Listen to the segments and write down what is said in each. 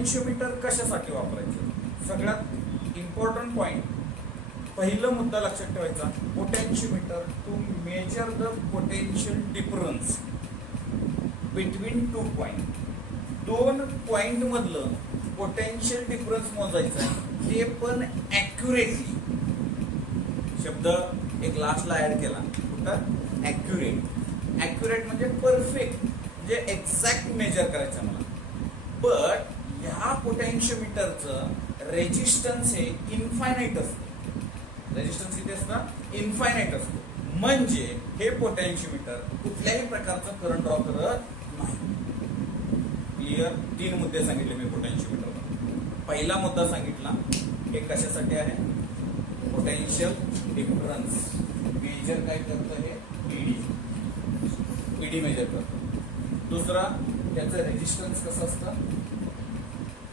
Potentiometer कशासाठी वापरायचं? सगळ्यात इम्पॉर्टंट पॉइंट, पहिला मुद्दा लक्षात ठेवायचा, potentiometer to measure the potential difference between 2 point. 2 point मधलं पोटेन्शियल डिफरन्स मोजायचं आहे, ते पण ॲक्युरेटली. शब्द एक लास्टला ऍड केला, कुठं? ॲक्युरेट. ॲक्युरेट म्हणजे परफेक्ट, म्हणजे एक्झॅक्ट मेजर करायचं मला. बट ह्या पोटेन्शियोमीटरचं रेजिस्टन्स हे इन्फायनाईट असतं. रेजिस्टन्स किती असतं? इन्फायनाईट असतं. म्हणजे हे पोटेन्शियोमीटर कुठल्याही प्रकारचं करंट ड्रॉ करत नाही. क्लिअर? 3 मुद्दे सांगितले मी पोटेन्शियोमीटर. पहिला मुद्दा सांगितला, हे कशासाठी आहे? पोटेन्शियल डिफरन्स मेजर काय करतं? हे ईडी मेजर करतं. दुसरा, त्याचं रेजिस्टन्स कसं असतं?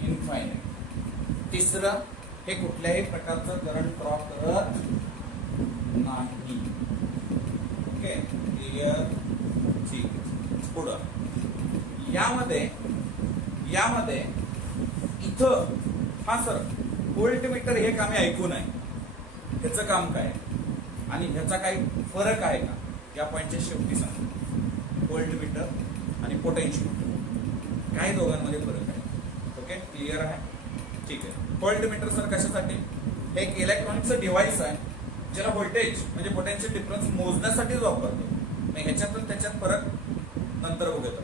इन्फायनाईट. तिसरं, हे कुठल्याही प्रकारचं करंट ड्रॉ करत नाही. Okay, clear? ठीक. पुढं यामध्ये इथं हा सर व्होल्टमीटर हे काम ऐकून आहे, ह्याचं काम काय आणि ह्याचा काही फरक आहे का? या पॉईंटच्या शेवटी सांगतो. व्होल्टमीटर आणि पोटेन्शियोमीटर काय दोघांमध्ये फरक आहे? ओके, क्लिअर आहे? ठीक आहे. व्होल्टमीटर सर कशासाठी? हे एक इलेक्ट्रॉनिकचं डिव्हाइस आहे, ज्याला व्होल्टेज म्हणजे पोटेन्शियल डिफरन्स मोजण्यासाठीच वापरतो. ह्याच्यातून त्याच्यात फरक नंतर बघूया.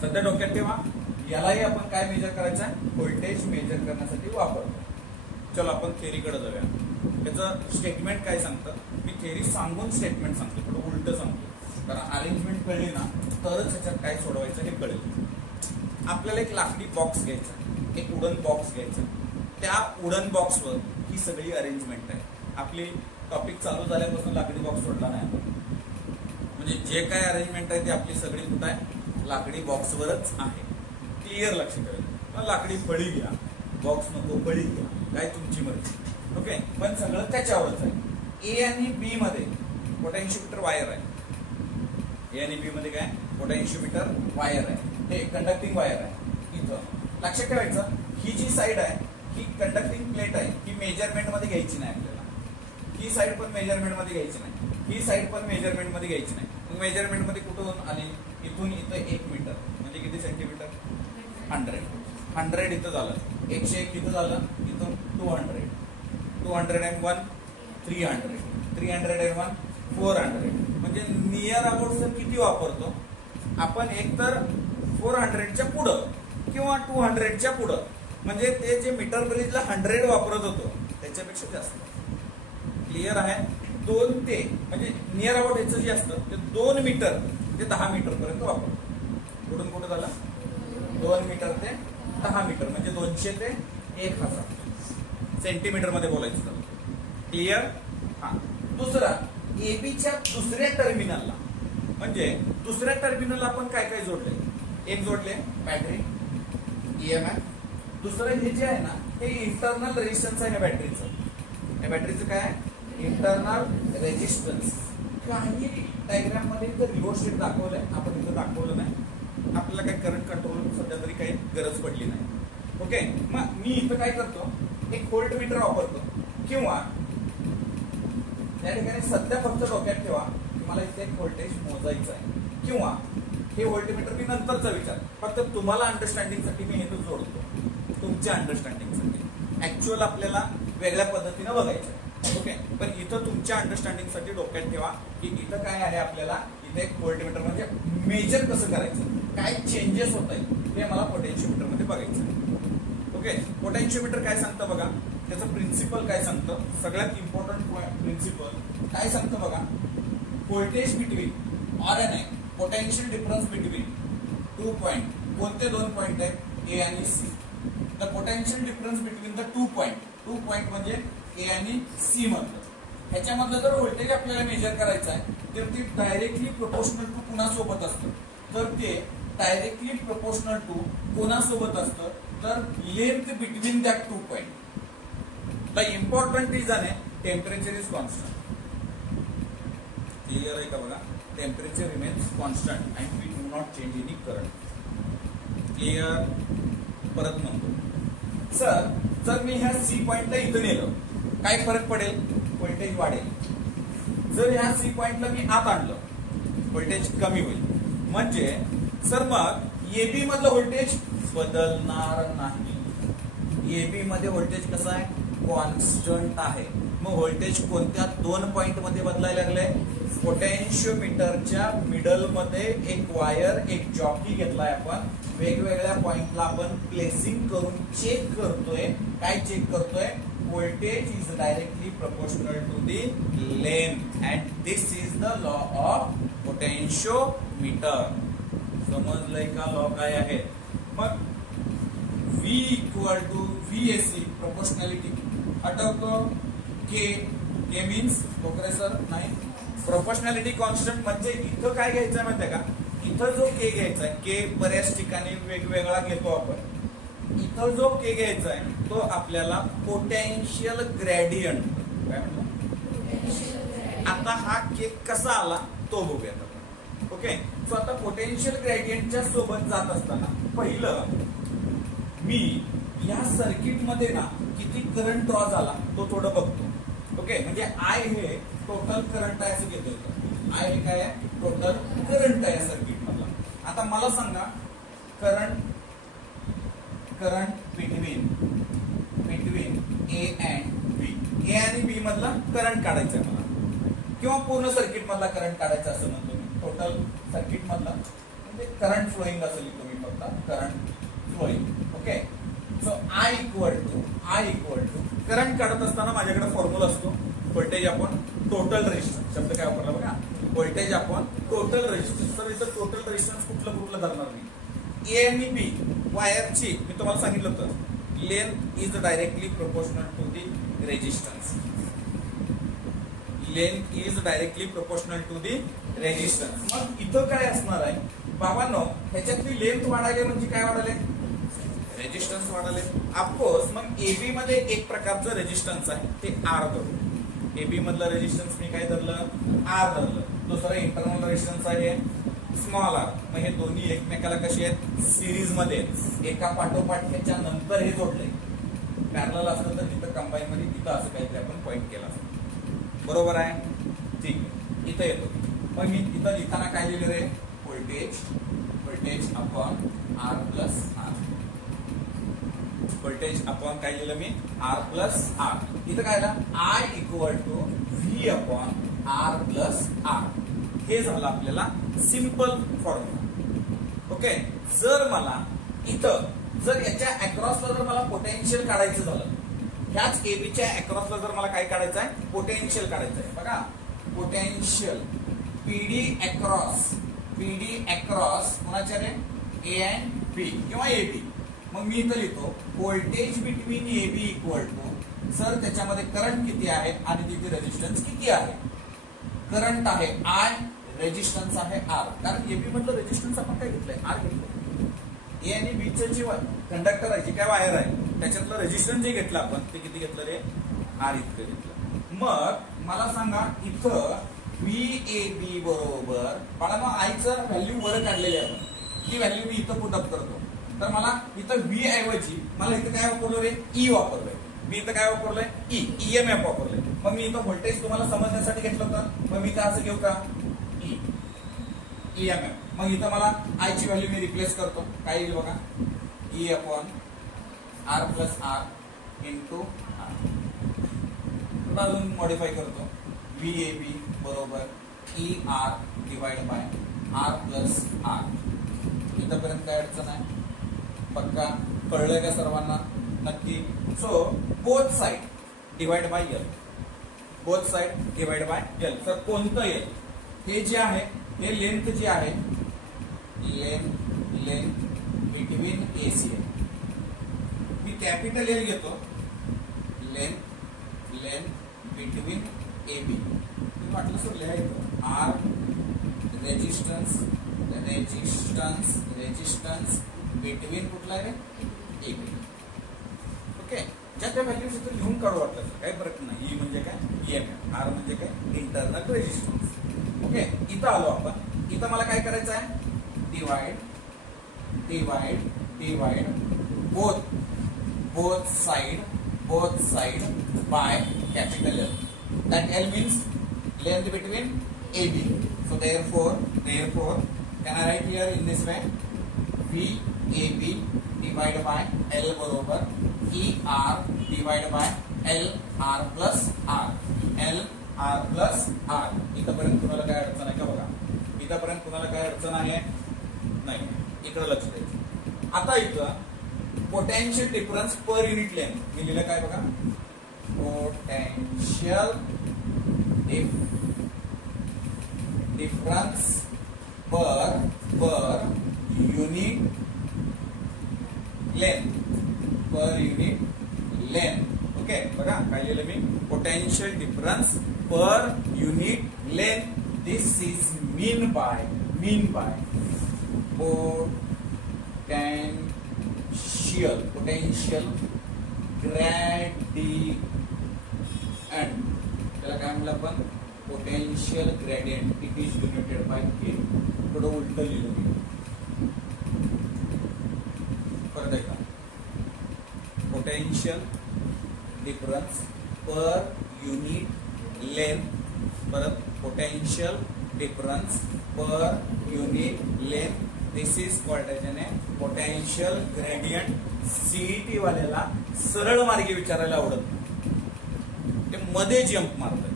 सध्या डोक्यात ठेवा, यालाही आपण काय मेजर करायचं आहे? व्होल्टेज मेजर करण्यासाठी वापरतो. चलो आपण थेअरीकडे जाऊया. त्याचं स्टेटमेंट काय सांगतं? मी थेअरी सांगून स्टेटमेंट सांगतो, थोडं उलट सांगतो, कारण अरेंजमेंट कळली ना तरच ह्याच्यात काय सोडवायचं हे कळेल. आपल्याला एक लाकडी बॉक्स घ्यायचा, एक वुडन बॉक्स घ्यायचा. त्या वुडन बॉक्सवर ही सगळी अरेंजमेंट आहे. आपली टॉपिक चालू झाल्यापासून लाकडी बॉक्स सोडला नाही आपण. म्हणजे जे काय अरेंजमेंट आहे ते आपली सगळी कुठं आहे? लाकडी बॉक्सवरच आहे. क्लिअर? लक्ष ठेवा. लाकडी फळी घ्या, बॉक्स नको फळी घ्या, काय तुमची मर्जी. ओके, पण सगळं त्याच्यावरच आहे. ए आणि बी मध्ये पोटेन्शियोमीटर वायर आहे. ए आणि बी मध्ये काय? पोटेन्शियोमीटर वायर आहे. हे कंडक्टिंग वायर आहे. इथं लक्षात ठेवायचं, ही जी साईड आहे ही कंडक्टिंग प्लेट आहे, ही मेजरमेंट मध्ये घ्यायची नाही आपल्याला. ही साईड पण मेजरमेंट मध्ये घ्यायची नाही, ही साईड पण मेजरमेंट मध्ये घ्यायची नाही. मेजरमेंट मध्ये कुठून आली? इथून इथं 1 मीटर म्हणजे किती सेंटीमीटर? 100 इथं झालं, 101 इथं झालं, इथून 200, 201 300, 301 400. म्हणजे नियर अबाउट सर किती वापरतो आपण? एक तर 400च्या पुढं किंवा 200च्या पुढं. म्हणजे ते जे मीटर ब्रिजला 100 वापरत होतो त्याच्यापेक्षा जास्त. क्लिअर आहे? 2 ते म्हणजे नियर अबाउट याचं जे असतं ते 2 मीटर ते 10 मीटर पर्यंत वापरतो. कुठून कुठं झालं? 2 मीटर ते 10 मीटर म्हणजे 200 ते 1000 सेंटीमीटर मध्ये बोलायचं. क्लिअर? हा. दुसरा, एबीच्या दुसऱ्या टर्मिनलला, म्हणजे दुसऱ्या टर्मिनलला आपण काय काय जोडले? एक जोडले बॅटरी ईएमएफ. दुसरं हे जे आहे ना हे इंटरनल रेजिस्टन्स आहे बॅटरीचं. या बॅटरीचं काय आहे? Internal resistance. काही डायग्राम मध्ये इथं रिव्हर्स दाखवलंय, आपण इथं दाखवलं नाही. आपल्याला काही करंट कंट्रोल सध्या तरी काही गरज पडली नाही. ओके, मग मी इथं काय करतो? एक व्होल्टमीटर वापरतो, किंवा त्या ठिकाणी सध्या फक्त डोक्यात ठेवा की मला इथे एक व्होल्टेज मोजायचं आहे, किंवा हे व्होल्टमीटर मी नंतरचा विचार, फक्त तुम्हाला अंडरस्टँडिंगसाठी मी हे जोडतो, तुमच्या अंडरस्टँडिंगसाठी. ऍक्च्युअल आपल्याला वेगळ्या पद्धतीने बघायचं. ओके, पण इथं तुमच्या अंडरस्टँडिंगसाठी डोक्यात ठेवा की इथं काय आहे? आपल्याला इथे एक व्होल्टमीटर म्हणजे मेजर कसं करायचं, काय चेंजेस होत आहेत हे मला पोटेन्शियोमीटर मध्ये बघायचं. ओके, पोटेन्शियोमीटर काय सांगतं बघा, त्याचं प्रिन्सिपल काय सांगतं? सगळ्यात इम्पॉर्टंट प्रिन्सिपल काय सांगतं बघा? व्होल्टेज बिटवीन आर एन आहे, पोटेन्शियल डिफरन्स बिटवीन 2 पॉइंट. कोणते 2 पॉइंट आहेत? ए आणि C. The potential difference between the 2 point. 2 point म्हणजे ए आणि सी मधलं. ह्याच्यामधलं जर व्होल्टेज आपल्याला मेजर करायचं आहे तर ती डायरेक्टली प्रोपोर्शनल टू कुणासोबत असतं? तर ते डायरेक्टली प्रोपोर्शनल टू कोणासोबत असतं? तर length between that 2 point. The important reason आहे टेम्परेचर इज कॉन्स्टंट. क्लिअर आहे का बघा? Temperature remains constant and we do not change any current. Clear? परत सर जर मी ह्या सी पॉइंटला इथं नेलं काय फरक पडेल? व्होल्टेज वाढेल. जर ह्या सी पॉइंटला मी आत आणलं व्होल्टेज कमी होईल. म्हणजे सर मग एबी मधलं व्होल्टेज बदलणार नाही. एबी मध्ये व्होल्टेज कसं आहे? कॉन्स्टंट आहे. मग व्होल्टेज कोणत्या दोन पॉइंट मध्ये बदलायला लागलंय? पोटेन्शियोमीटरच्या मिडल मध्ये एक वायर एक जॉकी घेतलाय आपण. वेगवेगळ्या पॉइंटला आपण प्लेसिंग करून चेक करतोय. काय चेक करतोय? Voltage is directly proportional to the length and this is the law of potentiometer. समजलंय का लॉ काय आहे? मग V equal to VAC proportionality आठवतो. के मीन्स सर नाही. प्रोपोर्शनॅलिटी कॉन्स्टंट म्हणजे इथं काय घ्यायचंय माहितीये का? इथं जो के घ्यायचा आहे, के बऱ्याच ठिकाणी वेगवेगळा घेतो आपण. इथं जो के घ्यायचा आहे तो आपल्याला पोटेन्शियल ग्रेडियंट काय म्हणतो. आता हा के कसा आला तो बघूया आपण. ओके. सो आता पोटेन्शियल ग्रेडियंटच्या सोबत जात असताना पहिलं मी या सर्किट मध्ये ना किती करंट ड्रॉ झाला तो थोडं बघतो. ओके. म्हणजे आय हे टोटल करंट आहे असं घेतोय. आय हे काय आहे? टोटल करंट आहे सर्किट मधला. आता मला सांगा करंट बिटवीन ए अँड बी. ए आणि बी मधला करंट काढायचा आहे मला किंवा पूर्ण सर्किट मधला करंट काढायचा असं म्हणतो मी. टोटल सर्किट मधला म्हणजे करंट फ्लोईंग असं लिहितो मी फक्त current flowing. Okay. So I equal to current काढत असताना माझ्याकडे फॉर्म्युला असतो व्होल्टेज अपॉन टोटल रेजिस्टन्स. शब्द काय वापरला बघा? Voltage upon total resistance. तर इथं टोटल रेजिस्टन्स कुठलं धरणार मी? ए आणि बी वायरची मी तुम्हाला सांगितलं होतं length is directly proportional to the resistance. Length is directly proportional to the resistance. मग इथं काय असणार आहे बाबांनो? ह्याच्यातली लेंथ वाढायला म्हणजे काय वाढाले? रेजिस्टन्स वाढाले. ऑफकोर्स मग एबी मध्ये एक प्रकारचं रेजिस्टन्स आहे ते आर धरलं. एबी मधलं रेजिस्टन्स मी काय धरलं? आर धरलं. दुसरं इंटरनल रेजिस्टन्स आहे स्मॉल आर. मग हे दोन्ही एकमेकाला कसे आहेत? सिरीज मध्ये आहेत. एका पाठोपाठ ह्याच्या नंतर हे जोडले. पॅरलल असतं तर तिथं कंबाईन मध्ये तिथं असं काहीतरी आपण पॉईंट केला असतं. बरोबर आहे? ठीक आहे. इथं येतो. मग मी इथं लिहिताना काय लिहिलं रे? Voltage upon R plus R. Voltage upon काय लिहिलं मी? R plus R. इथं काय आलं? I equal to V upon R plus R. हे झालं आपल्याला सिंपल फॉर्म्युला. ओके. जर मला इथं जर याच्या अक्रॉसला जर मला पोटेन्शियल काढायचं झालं, ह्याच एबीच्या अक्रॉसला जर मला काय काढायचं आहे? पोटेन्शियल काढायचं आहे. बघा पोटेन्शियल पीडी अक्रॉस कोणाच्या रे? ए अँड बी किंवा एबी. मग मी इथं लिहितो voltage between AB equal to sir त्याच्यामध्ये करंट किती आहे आणि तिथे रेजिस्टन्स किती आहे? करंट आहे आय, रेजिस्टन्स आहे आर. कारण एबी मधलं रेजिस्टन्स आपण काय घेतलंय? आर घेतलंय. ए आणि बीचं जे कंडक्टर आहे जी काय वायर आहे त्याच्यातलं रेजिस्टन्स जे घेतलं आपण ते किती घेतलं रे? आर इतकं घेतलं. मग मला सांगा इथं VAB बरोबर मला मग आयचं व्हॅल्यू वर काढलेली आहे आपण. ती व्हॅल्यू मी इथं पुट अप करतो. तर मला इथं व्ही ऐवजी मला इथं काय वापरलं रे? ई वापरलंय. मी इथं काय वापरलंय? ईएमएफ वापरलंय. मग मी इथं व्होल्टेज तुम्हाला समजण्यासाठी घेतलं होतं. मग मी इथं असं घेऊ का? ईएमएफ. मग इथं मला आयची व्हॅल्यू मी रिप्लेस करतो. काय येईल बघा? E upon R plus R into R. अजून मॉडिफाय करतो. VAB बरोबर ER divide by R plus R. इथंपर्यंत काय अडचण आहे? पक्का कळलंय का सर्वांना? नक्की. So both side divide by L. Both side divide by L. तर कोणतं एल? हे जे आहे हे लेंथ जी आहे लेंथ बिटवीन AC. मी कॅपिटल एल घेतो. Length between AB. वाटलं सर लिहायचं आर रेजिस्टन्स बिटवीन कुठला आहे? AB. ओके. ज्या त्या व्हॅल्यूज इथं लिहून काढू वाटलं सर काही फरक नाही. ई म्हणजे काय? EMF. आर म्हणजे काय? Internal resistance. ओके. इथं आलो आपण. इथं मला काय करायचं आहे? Divide both both side by capital L. That L means length between AB. So therefore, can I write here in this way? VAB divided by L बरोबर ER divided by LR plus R. LR plus R. इथपर्यंत कुणाला काय अडचण आहे का बघा? इथपर्यंत कुणाला काय अडचण आहे? नाही. इकडे लक्ष द्यायचं. आता इथं potential difference per unit length मी लिहिलं काय बघा? Potential difference per unit length. Okay बघा काय लिहिलं मी? Potential difference per unit length. This is mean by potential gradient. त्याला काय म्हणलं आपण? Potential gradient. It is denoted by K. थोडं उलट लिहिलं मी. परत एकदा potential difference per unit length. परत potential difference per unit length. This is called as an potential gradient. CET वाल्याला सरळ मार्गी विचारायला आवडत नाही, ते मध्ये जंप मारतात.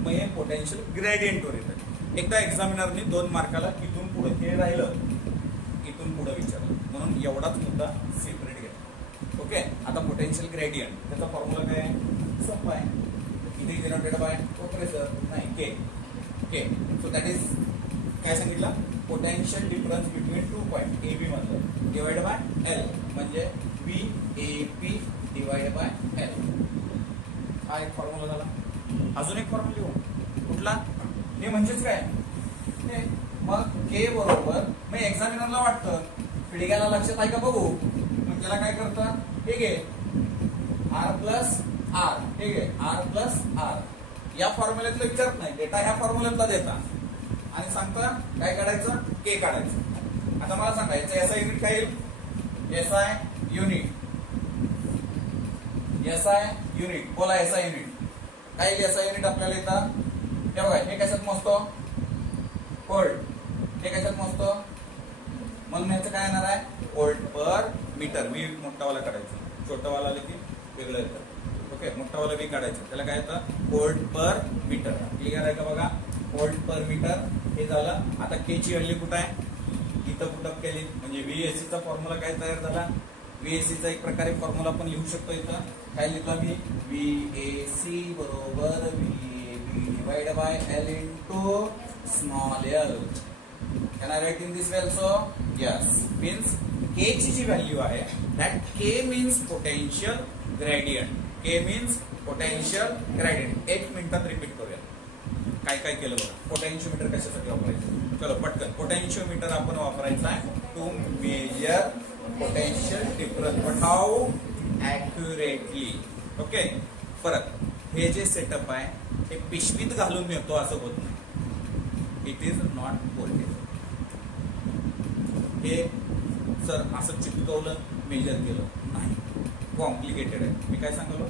मग हे पोटेन्शियल ग्रेडियंटवर येतात. एकदा एक्झामिनरनी 2 मार्काला इथून पुढे हे राहिलं, इथून पुढे विचारलं, म्हणून एवढाच मुद्दा सेपरेट घेतला. ओके. आता पोटेन्शियल ग्रेडियंट त्याचा फॉर्म्युला काय आहे? सोपा आहे. इथे डिनोटेड बाय प्रेशर नाही के. सो दॅट इज काय सांगितलं? Potential difference between 2 point AB मधलं डिवाइड बाय L म्हणजे VAP डिवाइड बाय L. हा एक फॉर्म्युला झाला. अजून एक फॉर्म्युला लिहू. कुठला? हे म्हणजेच काय? मग के बरोबर मग एक्झामिनरला वाटतं पिढीगाला लक्षात आहे का बघू, मग त्याला काय करतं? हे घे R प्लस R. हे घे R प्लस R. या फॉर्म्युल्यातलं विचारत नाही, डेटा ह्या फॉर्म्युल्यातला देता आणि सांगता काय काढायचं? के काढायचं. आता मला सांगायचं SI युनिट काय येईल? SI unit. SI युनिट बोला. SI युनिट काय येईल? SI युनिट आपल्याला येतात हे बघा. हे कशात मोजतो? व्होल्ट. हे कशात मोजतो? म्हणून याचं काय येणार आहे? व्होल्ट पर मीटर. मी मोठावाला काढायचं, छोटावाला आलं की वेगळं येतं. ओके. मोठावाला मी काढायचं, त्याला काय येतं? व्होल्ट पर मीटर. क्लिअर आहे का बघा? व्होल्ट पर मीटर हे झालं. आता के ची व्हॅल्यू कुठं आहे? इथं पुटअप केली म्हणजे VSC चा फॉर्म्युला काय तयार झाला? VSC चा एक प्रकारे फॉर्म्युला आपण लिहू शकतो. इथं काय लिहितो मी? VAC बरोबर VAB divide by L into small l. Can I write in this way also? Yes. Means K ची जी व्हॅल्यू आहे that K means potential gradient. K means potential gradient. 1 मिनिटात रिपीट करूया काय काय केलं बघा. पोटेन्शियोमीटर कशासाठी वापरायचं? चलो पटकन. पोटेन्शियोमीटर आपण वापरायचा आहे to measure potential difference. But how? Accurately. Okay. परत हे जे सेटअप आहे हे पिशवीत घालून मिळतो असं होत नाही. It is not voltage. हे सर असं चिपकवलं मेजर केलं नाही, कॉम्प्लिकेटेड आहे. मी काय सांगलो?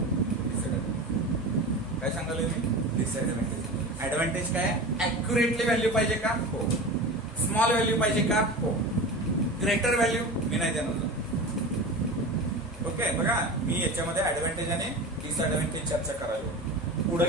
काय सांगालो मी? डिसएडव्हान्टेज. ऍडव्हान्टेज काय? ऍक्युरेटली व्हॅल्यू पाहिजे का? हो. स्मॉल व्हॅल्यू पाहिजे का? हो. ग्रेटर व्हॅल्यू मी नाही देणार. ओके बघा, मी याच्यामध्ये ऍडव्हान्टेज आणि डिसएडव्हान्टेज चर्चा करायला.